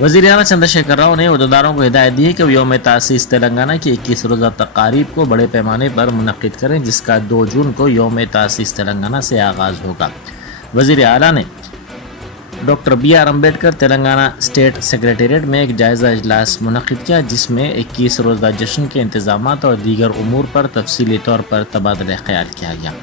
वज़ीर-ए-आला चंद्रशेखर राव ने अहदेदारों को हिदायत दी है कि वो यौम तासीस तेलंगाना की 21 रोज़ा तकारीब को बड़े पैमाने पर मुनक्किद करें, जिसका 2 जून को यौम तासीस तेलंगाना से आगाज़ होगा। वज़ीर-ए-आला ने doctor BR Ambedkar Telangana state secretariat में एक जायज़ा इजलास मुनक्किद किया, जिसमें 21 रोज़ा जश्न के इंतज़ामात और दीगर उमूर पर तफसीली तौर पर तबादला ख्याल किया गया।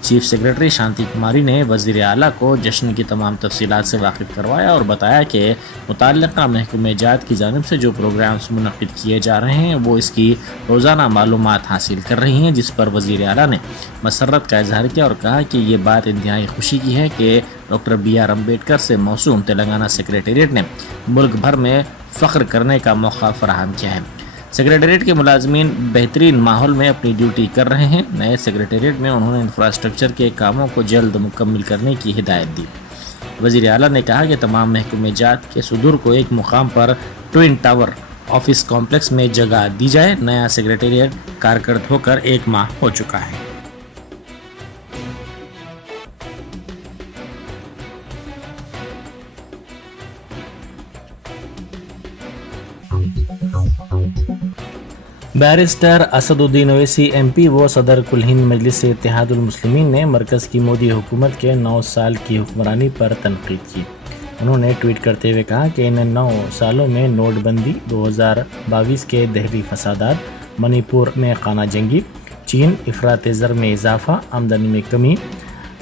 चीफ सेक्रेटरी शांति कुमारी ने वज़ीर आला को जश्न की तमाम तफसीलात से वाकिफ़ करवाया और बताया कि मुतल्लिक़ा महकमे जात की जानिब से जो प्रोग्राम्स मुनक़्क़िद किए जा रहे हैं वो इसकी रोज़ाना मालूमात हासिल कर रही हैं, जिस पर वज़ीर आला ने मसर्रत का इजहार किया और कहा कि ये बात इंतहाई खुशी की है कि डॉक्टर BR अम्बेडकर से मौसूम तेलंगाना सेक्रेटेरिएट ने मुल्क भर में फ़ख्र करने का मौका फराहम किया है। सेक्रेटेरिएट के मुलाजमीन बेहतरीन माहौल में अपनी ड्यूटी कर रहे हैं। नए सेक्रेटेरिएट में उन्होंने इंफ्रास्ट्रक्चर के कामों को जल्द मुकम्मल करने की हिदायत दी। वज़ीर आला ने कहा कि तमाम महकमे जात के सुदूर को एक मुकाम पर ट्विन टावर ऑफिस कॉम्प्लेक्स में जगह दी जाए। नया सेक्रेटेरिएट कारकर्द होकर 1 माह हो चुका है। बैरिस्टर असदुद्दीन ओवैसी MP व सदर कुल हिंद मजलिस इत्तेहादुल मुस्लिमीन ने मरकज़ की मोदी हुकूमत के 9 साल की हुक्मरानी पर तनकीद की। उन्होंने ट्वीट करते हुए कहा कि इन 9 सालों में नोटबंदी, 2022 के दहली फसादात, मणिपुर में खाना जंगी, चीन, इफरात ज़र में इजाफा, आमदनी में कमी,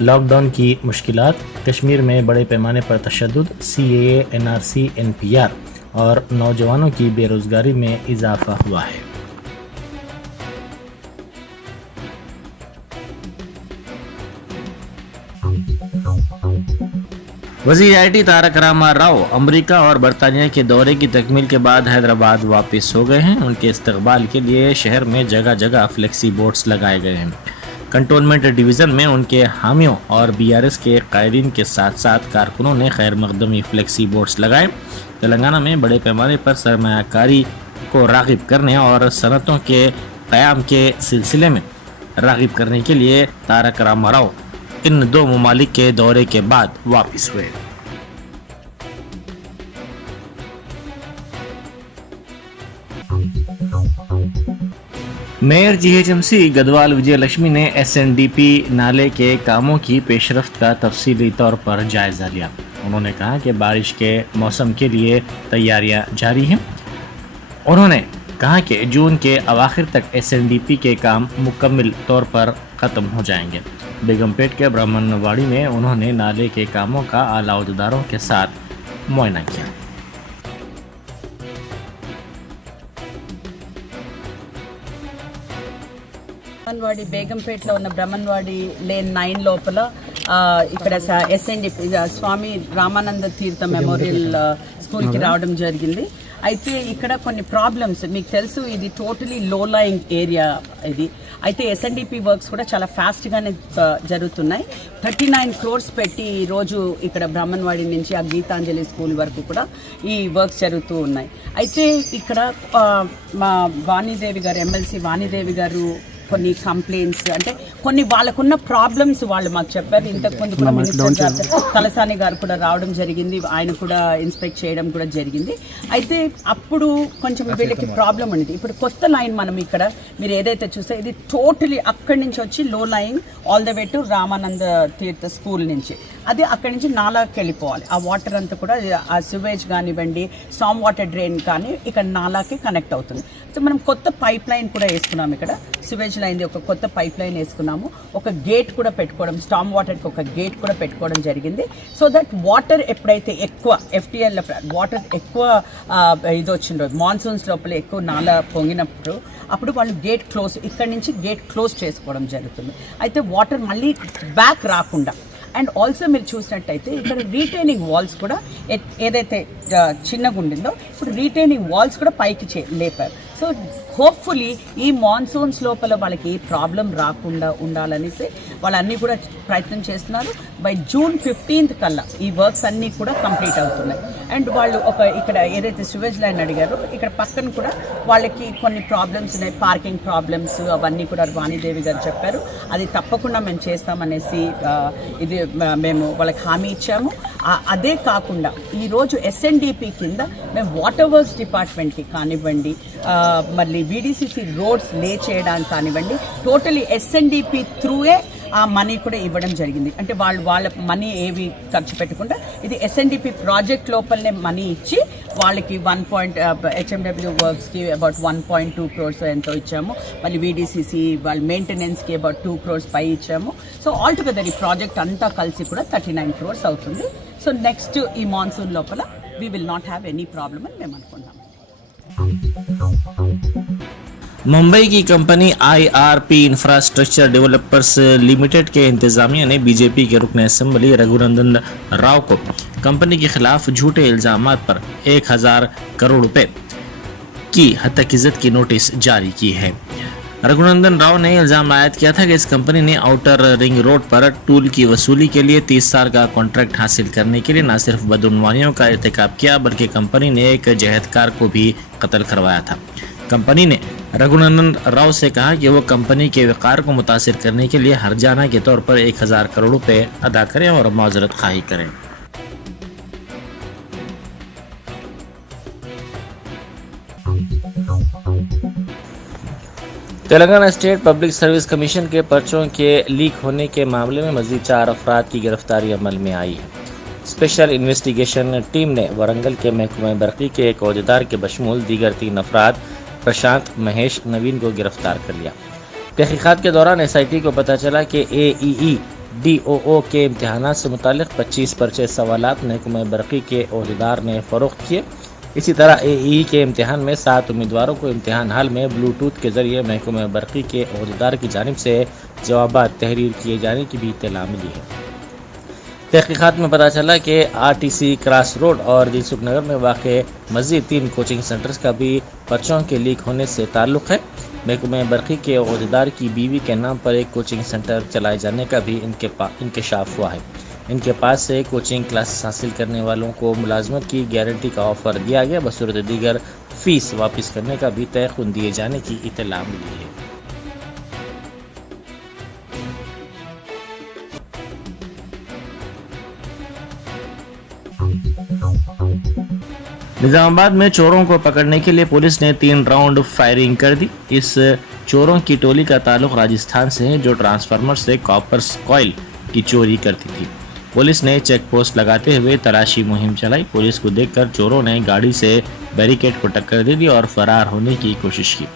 लॉकडाउन की मुश्किलात, कश्मीर में बड़े पैमाने पर तशद्दुद, CAA, NRC, NPR और नौजवानों की बेरोज़गारी में इजाफा हुआ है। वज़ीर IT तारक रामा राव अमेरिका और बरतानिया के दौरे की तकमील के बाद हैदराबाद वापस हो गए हैं। उनके इस्तकबाल के लिए शहर में जगह जगह फ्लेक्सी बोर्ड्स लगाए गए हैं। कंटोनमेंट डिवीज़न में उनके हामियों और BRS के कायदीन के साथ साथ कारकुनों ने खैर मकदमी फ्लेक्सी बोर्ड्स लगाए। तेलंगाना में बड़े पैमाने पर सरमायाकारी को राग़िब करने और सनतों के क़याम के सिलसिले में राग़िब करने के लिए तारक रामा राव इन 2 ममालिक के दौरे के बाद वापस हुए। मेयर GHMC गदवाल विजयलक्ष्मी ने SNDP नाले के कामों की पेशरफ्त का तफसीली तौर पर जायज़ा लिया। उन्होंने कहा कि बारिश के मौसम के लिए तैयारियां जारी हैं। उन्होंने कहा कि जून के अवाखिर तक SNDP के काम मुकम्मल तौर पर ख़त्म हो जाएंगे। बेगमपेट के ब्राह्मणवाड़ी में उन्होंने नाले के कामों का आला अहदेदारों के साथ मुआयना किया। బ్రహ్మన్వాడి బేగంపేటలో ఉన్న బ్రహ్మన్వాడి లేన్ 9 లోపల ఇక్కడ SNDP స్వామి రామానంద తీర్థ మెమోరియల్ స్కూల్కి రావడం జరిగింది. అయితే ఇక్కడ కొన్ని ప్రాబ్లమ్స్ మీకు తెలుసు, ఇది టోటలీ లో లయింగ్ ఏరియా ఇది. అయితే SNDP వర్క్స్ కూడా చాలా ఫాస్ట్గానే జరుగుతున్నాయి. 39 crores పెట్టి ఈరోజు ఇక్కడ బ్రహ్మన్వాడి నుంచి ఆ గీతాంజలి స్కూల్ వరకు కూడా ఈ వర్క్స్ జరుగుతూ ఉన్నాయి. అయితే ఇక్కడ మా వాణిదేవి గారు MLC వాణిదేవి గారు కొన్ని కంప్లైంట్స్ అంటే కొన్ని వాళ్ళకున్న ప్రాబ్లమ్స్ వాళ్ళు మాకు చెప్పారు. ఇంతకుముందు కూడా మినిస్టర్ గారు తలసాని గారు కూడా రావడం జరిగింది, ఆయన కూడా ఇన్స్పెక్ట్ చేయడం కూడా జరిగింది. అయితే అప్పుడు కొంచెం వీళ్ళకి ప్రాబ్లం ఉండేది. ఇప్పుడు కొత్త లైన్ మనం ఇక్కడ మీరు ఏదైతే చూస్తే ఇది టోటలీ అక్కడి నుంచి వచ్చి లో line all the way to Ramananda Tirtha school నుంచి అది అక్కడి నుంచి నాలాకి వెళ్ళిపోవాలి. ఆ వాటర్ అంతా కూడా ఆ సివేజ్ కానివ్వండి, స్టామ్ వాటర్ డ్రైన్ కానీ ఇక్కడ నాలాకి కనెక్ట్ అవుతుంది. సో మనం కొత్త పైప్ లైన్ కూడా వేసుకున్నాము, ఇక్కడ సివేజ్ లైన్ది ఒక కొత్త పైప్ లైన్ వేసుకున్నాము. ఒక గేట్ కూడా పెట్టుకోవడం, స్టామ్ వాటర్కి ఒక గేట్ కూడా పెట్టుకోవడం జరిగింది. సో దట్ వాటర్ ఎప్పుడైతే ఎక్కువ FTL వాటర్ ఎక్కువ ఇది వచ్చిందో మాన్సూన్స్ లోపల ఎక్కువ నాలా పొంగినప్పుడు అప్పుడు వాళ్ళు గేట్ క్లోజ్, ఇక్కడి నుంచి గేట్ క్లోజ్ చేసుకోవడం జరుగుతుంది. అయితే వాటర్ మళ్ళీ బ్యాక్ రాకుండా. అండ్ ఆల్సో మీరు చూసినట్టయితే ఇక్కడ రీటైనింగ్ వాల్స్ కూడా ఏదైతే చిన్నగా ఉండిందో ఇప్పుడు రీటైనింగ్ వాల్స్ కూడా పైకి లేపారు. సో హోప్ఫుల్లీ ఈ మాన్సూన్స్ లోపల వాళ్ళకి ఏ ప్రాబ్లం రాకుండా ఉండాలనేసి వాళ్ళన్నీ కూడా ప్రయత్నం చేస్తున్నారు. బై జూన్ 15th కల్లా ఈ వర్క్స్ అన్నీ కూడా కంప్లీట్ అవుతున్నాయి. అండ్ వాళ్ళు ఇక్కడ ఏదైతే సివేజ్ లైన్ అడిగారో ఇక్కడ పక్కన కూడా వాళ్ళకి కొన్ని ప్రాబ్లమ్స్ ఉన్నాయి, పార్కింగ్ ప్రాబ్లమ్స్ అవన్నీ కూడా వాణిదేవి గారు చెప్పారు. అది తప్పకుండా మేము చేస్తామనేసి ఇది మేము వాళ్ళకి హామీ ఇచ్చాము. అదే కాకుండా ఈరోజు ఎస్ఎన్డిపి కింద మేము వాటర్ వర్క్స్ డిపార్ట్మెంట్కి కానివ్వండి, మళ్ళీ వీడిసిసి రోడ్స్ లే చేయడానికి కానివ్వండి, టోటలీ ఎస్ఎన్డిపి త్రూయే ఆ మనీ కూడా ఇవ్వడం జరిగింది. అంటే వాళ్ళ మనీ ఏవి ఖర్చు పెట్టకుండా ఇది ఎస్ఎన్డిపి ప్రాజెక్ట్ లోపలనే మనీ ఇచ్చి వాళ్ళకి హెచ్ఎండబ్ల్యూ వర్క్స్కి అబౌట్ 1.2 crores ఎంతో ఇచ్చాము. మళ్ళీ వీడిసిసి వాళ్ళ మెయింటెనెన్స్కి అబౌట్ 2 crores పై ఇచ్చాము. సో ఆల్ టుగెదర్ ఈ ప్రాజెక్ట్ అంతా కలిసి కూడా 39 crores అవుతుంది. సో నెక్స్ట్ ఈ మాన్సూన్ లోపల we will not have any problem అని మేము అనుకుంటాం. मुंबई की company IRP infrastructure developers limited के इंतजामिया ने बीजेपी के रुकन असेंबली रघुनंदन राव को कंपनी के खिलाफ झूठे इल्जामात पर 1000 करोड़ रुपए की हत्या की नोटिस जारी की है। रघुनंदन राव ने इल्जाम आयद किया था कि इस कंपनी ने आउटर रिंग रोड पर टूल की वसूली के लिए 30 साल का कॉन्ट्रैक्ट हासिल करने के लिए न सिर्फ बदउनवानियों का इर्तिकाब किया बल्कि कंपनी ने एक जहदकार को भी कत्ल करवाया था। कंपनी ने रघुनंदन राव से कहा कि वो कंपनी के वक़ार को मुतासिर करने के लिए हर्जाना के तौर पर 1000 करोड़ रुपए अदा करें और माजरत खाही करें। Telangana state public service commission के पर्चों के लीक होने के मामले में मजीद 4 अफराद की गिरफ्तारी अमल में आई है। स्पेशल इन्वेस्टिगेशन टीम ने वरंगल के महकमा बरकी के एक अहदेदार के बशमूल दीगर 3 अफराद प्रशांत, महेश, नवीन को गिरफ्तार कर लिया। तहकीकात के दौरान SIT को पता चला कि AEE DOO के इम्तहानात से मुतालिक 25 पर्चे सवालात महकमा बरकी के अहदेदार ने फ़रोख्त किए। इसी तरह AEE के इम्तहान में 7 उम्मीदवारों को इम्तहान हाल में ब्लूटूथ के जरिए महकमा बरकी के अहदेदार की जानिब से जवाबात तहरीर किए जाने की भी इत्तला मिली है। तहकीकात में पता चला कि RTC क्रॉस रोड और दिलसुख नगर में वाक़े मज़ीद 3 कोचिंग सेंटर्स का भी पर्चों के लीक होने से ताल्लुक़ है। महकमा बरकी के अहदेदार की बीवी के नाम पर एक कोचिंग सेंटर चलाए जाने का भी इंकशाफ हुआ है। इनके पास से कोचिंग क्लासेस हासिल करने वालों को मुलाजमत की गारंटी का ऑफ़र दिया गया, बसूरत दीगर फ़ीस वापस करने का भी तयक़ुन दिए जाने की इत्तला मिली है। निजामाबाद में चोरों को पकड़ने के लिए पुलिस ने 3 राउंड फायरिंग कर दी। इस चोरों की टोली का ताल्लुक राजस्थान से है जो ट्रांसफार्मर से कॉपर कॉइल की चोरी करती थी। पुलिस ने चेक पोस्ट लगाते हुए तलाशी मुहिम चलाई। पुलिस को देखकर चोरों ने गाड़ी से बैरिकेड को टक्कर दे दी और फरार होने की कोशिश की।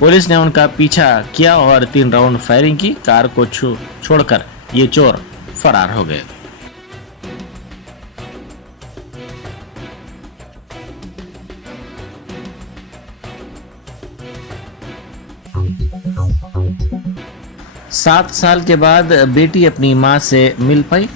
पुलिस ने उनका पीछा किया और 3 राउंड फायरिंग की। कार को छोड़कर ये चोर फरार हो गए। सात साल के बाद बेटी अपनी मां से मिल पाई।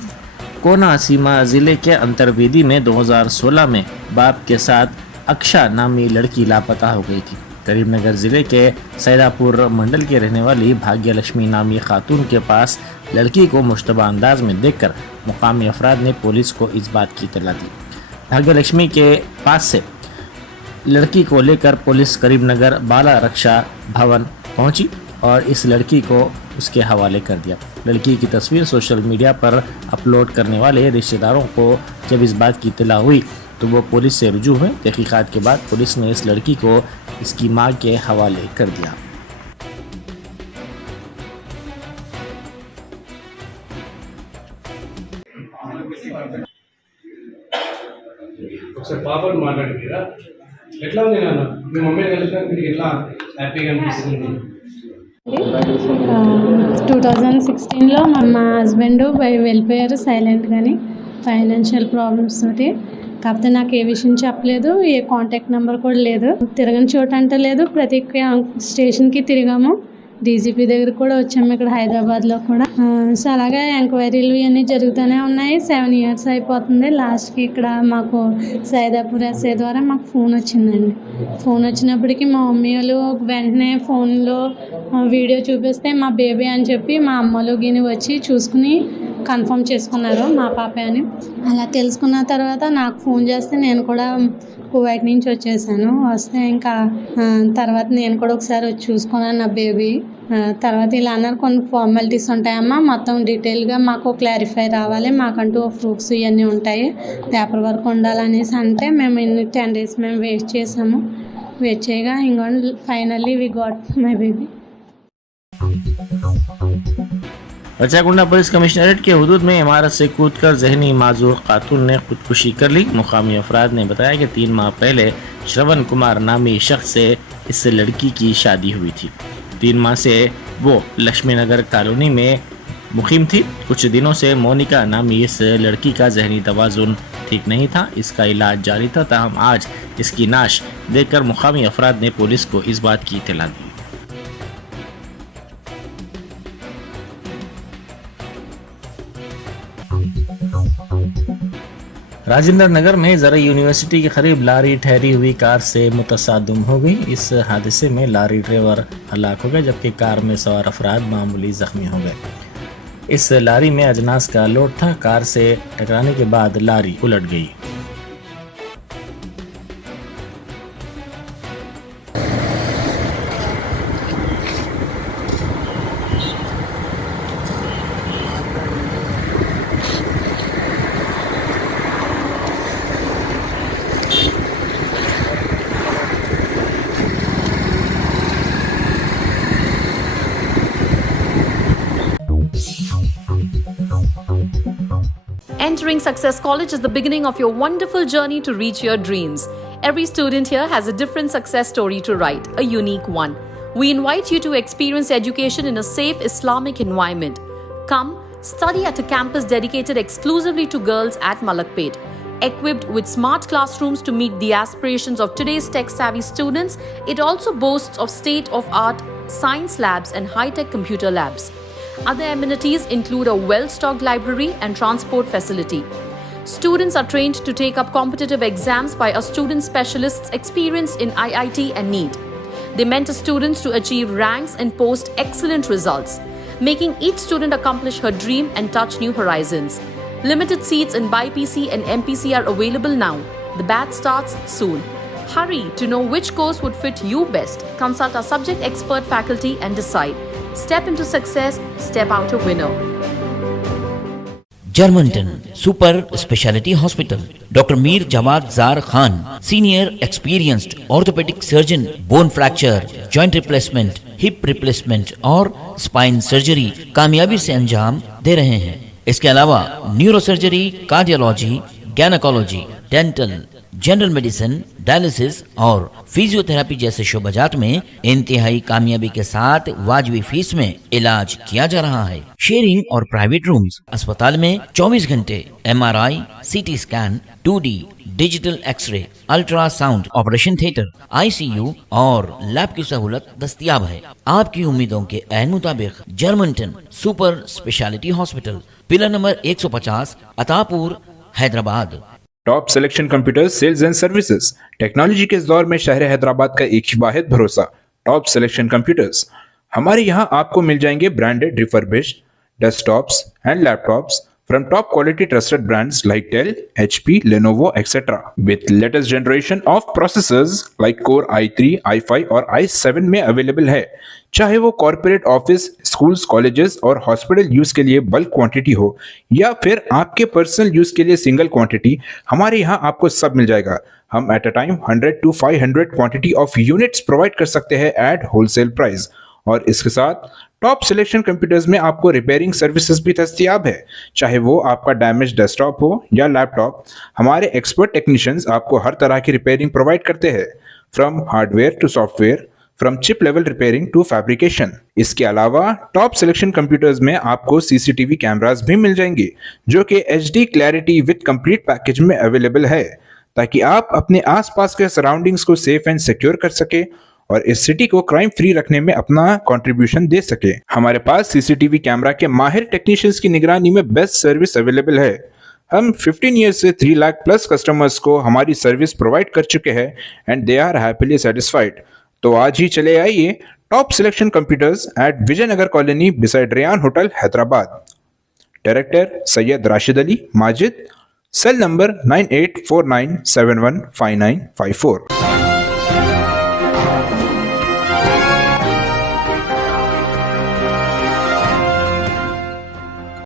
कोना सीमा जिले के अंतरवेदी में 2016 में बाप के साथ अक्षा नामी लड़की लापता हो गई थी। करीमनगर जिले के सैदापुर मंडल के रहने वाली भाग्य लक्ष्मी नामी खातून के पास लड़की को मुश्तबा अंदाज में देखकर मुकामी अफराद ने पुलिस को इस बात की इत्तला दी। भाग्य लक्ष्मी के पास से लड़की को लेकर पुलिस करीमनगर बाला रक्षा भवन पहुंची और इस लड़की को उसके हवाले कर दिया। लड़की की तस्वीर सोशल मीडिया पर अपलोड करने वाले रिश्तेदारों को जब इस बात की इत्तला हुई तो वो पुलिस से रुजू हुए। तहकीकात के बाद पुलिस ने इस लड़की को इसकी मां के हवाले कर दिया। ఒకసారి పాపను మాట్లాడిరా ఎట్లా ఉంది నాన్న మీ మమ్మీని కలిసినాక మీకు ఎట్లా హ్యాపీగా అనిపిస్తుంది? 2016లో మా హస్బెండ్ వెళ్ళిపోయారు సైలెంట్గాని ఫైనాన్షియల్ ప్రాబ్లమ్స్ తోటి. కాకపోతే నాకు ఏ విషయం చెప్పలేదు, ఏ కాంటాక్ట్ నెంబర్ కూడా లేదు. తిరగని చోటు అంటే లేదు, ప్రతి స్టేషన్కి తిరిగాము. డీజీపీ దగ్గర కూడా వచ్చాము ఇక్కడ హైదరాబాద్లో కూడా. సో అలాగే ఎంక్వైరీలు ఇవన్నీ జరుగుతూనే ఉన్నాయి. 7 years అయిపోతుంది. లాస్ట్కి ఇక్కడ మాకు సైదాపూర్ ఎస్ఐ ద్వారా మాకు ఫోన్ వచ్చిందండి. ఫోన్ వచ్చినప్పటికీ మా మమ్మీ వాళ్ళు వెంటనే ఫోన్లో వీడియో చూపిస్తే మా బేబీ అని చెప్పి మా అమ్మలు గిని వచ్చి చూసుకుని కన్ఫర్మ్ చేసుకున్నారు మా పాపే అని. అలా తెలుసుకున్న తర్వాత నాకు ఫోన్ చేస్తే నేను కూడా కువైట్ నుంచి వచ్చేసాను. వస్తే ఇంకా తర్వాత నేను కూడా ఒకసారి వచ్చి చూసుకున్నాను నా బేబీ. తర్వాత ఇలా అన్నారు, కొన్ని ఫార్మాలిటీస్ ఉంటాయమ్మా, మొత్తం డీటెయిల్గా మాకు క్లారిఫై రావాలి, మాకంటూ ప్రూఫ్స్ ఇవన్నీ ఉంటాయి, పేపర్ వర్క్ ఉండాలనేసి అంటే మేము 10 days మేము వెయిట్ చేసాము. వెయిట్ చేయగా ఇంకో finally we got my baby. बच्चाकुंडा पुलिस कमिश्नरेट के हुदूद में इमारत से कूदकर जहनी माजूर खातून ने खुदकुशी कर ली. मुकामी अफराद ने बताया कि 3 माह पहले श्रवण कुमार नामी शख्स से इस लड़की की शादी हुई थी. 3 माह से वो लक्ष्मी नगर कॉलोनी में मुकीम थी. कुछ दिनों से मोनिका नामी इस लड़की का जहनी तवाजुन ठीक नहीं था. इसका इलाज जारी था. ताहम आज इसकी नाश देखकर मुकामी अफराद ने पुलिस को इस बात की इत्तला दी. राजेंद्र नगर में ज़रई यूनिवर्सिटी के करीब लारी ठहरी हुई कार से मुतसादम हो गई. इस हादसे में लारी ड्राइवर हलाक हो गए जबकि कार में सवार अफराद मामूली जख्मी हो गए. इस लारी में अजनास का लोड था. कार से टकराने के बाद लारी उलट गई. Entering Success College is the beginning of your wonderful journey to reach your dreams. Every student here has a different success story to write, a unique one. We invite you to experience education in a safe Islamic environment. Come, study at a campus dedicated exclusively to girls at Malakpet. Equipped with smart classrooms to meet the aspirations of today's tech-savvy students, it also boasts of state-of-art science labs and high-tech computer labs. Other amenities include a well-stocked library and transport facility. Students are trained to take up competitive exams by our student specialists experienced in IIT and NEET. They mentor students to achieve ranks and post excellent results, making each student accomplish her dream and touch new horizons. Limited seats in BIPC and MPC are available now. The batch starts soon. Hurry to know which course would fit you best. Consult our subject expert faculty and decide. Step into success, step out a winner. Germantown Super Speciality Hospital. Dr. Mir Jawad Zar Khan, Senior Experienced Orthopedic Surgeon, Bone Fracture, Joint Replacement, Hip Replacement और Spine Surgery कामयाबी से अंजाम दे रहे हैं. इसके अलावा neuro surgery, cardiology, gynaecology, dental, general medicine, dialysis और physiotherapy जैसे शोबाजात में इंतहाई कामयाबी के साथ वाजबी फीस में इलाज किया जा रहा है. शेयरिंग और प्राइवेट रूम्स. अस्पताल में 24 घंटे MRI, CT scan, 2D digital x-ray, ultrasound, operation theatre, ICU और लैब की सहूलत दस्तयाब है. आपकी उम्मीदों के ऐन मुताबिक जर्मनटन super speciality hospital, pillar number 150, Attapur, Hyderabad. Top selection computers sales and services. Technology के इस दौर में शहर हैदराबाद का एक ही वाहिद भरोसा, टॉप सिलेक्शन कंप्यूटर्स. हमारे यहाँ आपको मिल जाएंगे branded refurbished desktops and laptops from top quality trusted brands like Dell, HP, Lenovo, etc. with latest generation of processors like Core i3, i5 और i7 में अवेलेबल है. चाहे वो कॉर्पोरेट ऑफिस, स्कूल्स, कॉलेजेस और हॉस्पिटल यूज के लिए bulk quantity हो या फिर आपके पर्सनल यूज के लिए सिंगल क्वांटिटी, हमारे यहाँ आपको सब मिल जाएगा. हम at a time 100 to 500 quantity of units provide कर सकते हैं एट होलसेल प्राइस. और इसके साथ टॉप सिलेक्शन कंप्यूटर्स में आपको रिपेयरिंग सर्विसेज भी दस्तयाब है. चाहे वो आपका डैमेज डेस्कटॉप हो या लैपटॉप, हमारे एक्सपर्ट टेक्नीशियंस आपको हर तरह की रिपेयरिंग प्रोवाइड करते हैं, from hardware to software, from chip level repairing to fabrication. इसके अलावा टॉप सिलेक्शन कंप्यूटर्स में आपको CCTV कैमरास भी मिल जाएंगे जो कि HD clarity with complete package में अवेलेबल है, ताकि आप अपने आसपास के सराउंडिंग्स को सेफ एंड सिक्योर कर सके और इस सिटी को क्राइम फ्री रखने में अपना कंट्रीब्यूशन दे सके। हमारे पास सीसीटीवी कैमरा के माहिर टेक्नीशियंस की निगरानी में बेस्ट सर्विस अवेलेबल है। हम 15 ईयर्स से 3 लाख प्लस कस्टमर्स को हमारी सर्विस प्रोवाइड कर चुके हैं and they are happily satisfied. तो आज ही चले आइए top selection computers at Vijayanagar colony beside Ryan hotel Hyderabad. Director Syed Rashid Ali Majid, cell number 9849715954।